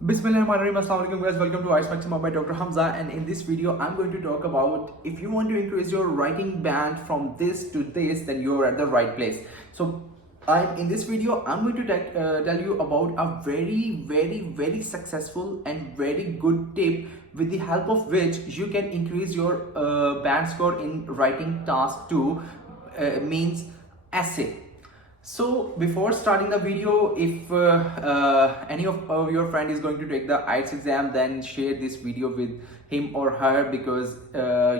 Bismillahirrahmanirrahim. Assalamu alaikum guys, welcome to IELTS Maximum by Dr. Hamza, and in this video I'm going to talk about if you want to increase your writing band from this to this, then you're at the right place. So in this video I'm going to tell you about a very successful and very good tip with the help of which you can increase your band score in writing task 2, means essay. So before starting the video, if any of your friend is going to take the IELTS exam, then share this video with him or her, because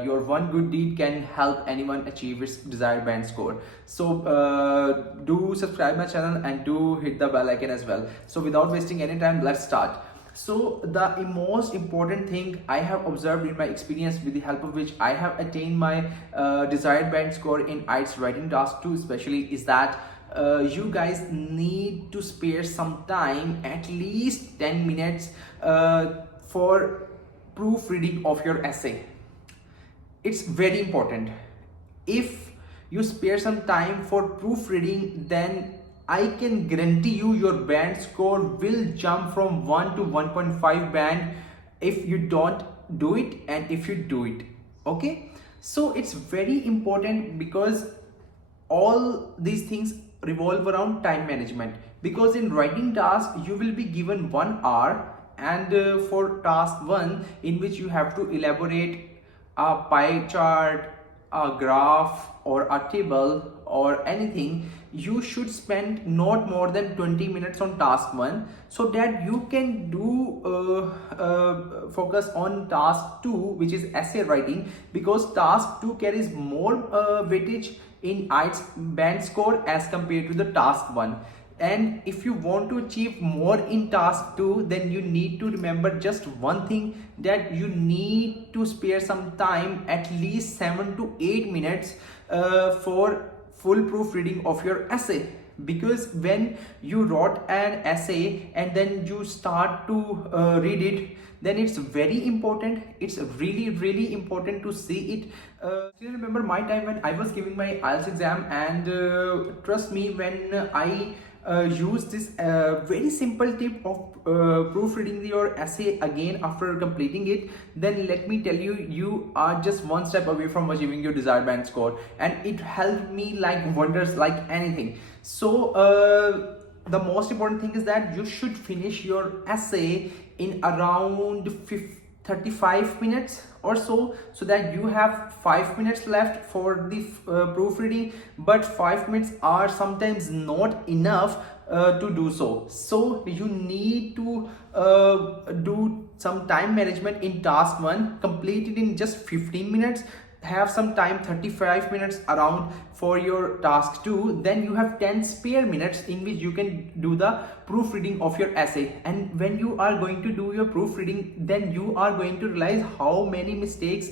your one good deed can help anyone achieve its desired band score. So do subscribe my channel and do hit the bell icon as well. So without wasting any time, let's start. So the most important thing I have observed in my experience, with the help of which I have attained my desired band score in IELTS Writing Task 2 especially, is that you guys need to spare some time, at least 10 minutes for proofreading of your essay. It's very important. If you spare some time for proofreading, then I can guarantee you your band score will jump from 1 to 1.5 band if you don't do it and if you do it. Okay, so it's very important, because all these things revolve around time management. Because in writing task you will be given 1 hour, and for task 1, in which you have to elaborate a pie chart, a graph or a table or anything, you should spend not more than 20 minutes on task 1, so that you can do focus on task 2, which is essay writing, because task 2 carries more weightage in IELTS band score as compared to the task 1. And if you want to achieve more in task 2, then you need to remember just one thing, that you need to spare some time, at least 7 to 8 minutes for full proofreading of your essay. Because when you wrote an essay and then you start to read it, then it's very important, it's really important to see it. Still remember my time when I was giving my IELTS exam, and trust me, when I use this very simple tip of proofreading your essay again after completing it, then let me tell you, you are just one step away from achieving your desired band score, and it helped me like wonders, like anything. So the most important thing is that you should finish your essay in around 35 minutes or so that you have 5 minutes left for the proofreading. But 5 minutes are sometimes not enough to do so. So you need to do some time management in task 1, complete it in just 15 minutes, have some time 35 minutes around for your task 2, then you have 10 spare minutes in which you can do the proofreading of your essay. And when you are going to do your proofreading, then you are going to realize how many mistakes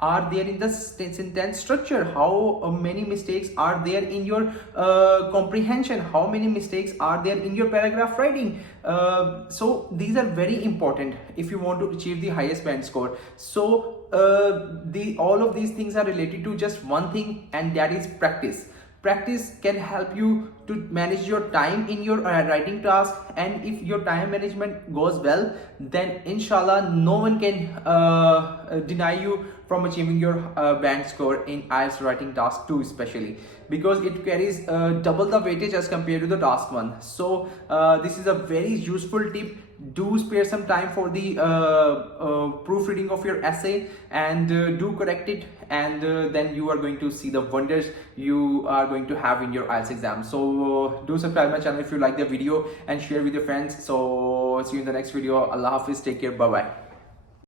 are there in the sentence structure, how many mistakes are there in your comprehension, how many mistakes are there in your paragraph writing. So these are very important if you want to achieve the highest band score. So all of these things are related to just one thing, and that is practice. Practice can help you to manage your time in your writing task, and if your time management goes well, then inshallah no one can deny you from achieving your band score in IELTS Writing Task 2 especially, because it carries double the weightage as compared to the task 1. So this is a very useful tip. Do spare some time for the proofreading of your essay, and do correct it, and then you are going to see the wonders you are going to have in your IELTS exam. So do subscribe my channel if you like the video, and share with your friends. So see you in the next video. Allah Hafiz, take care, bye bye.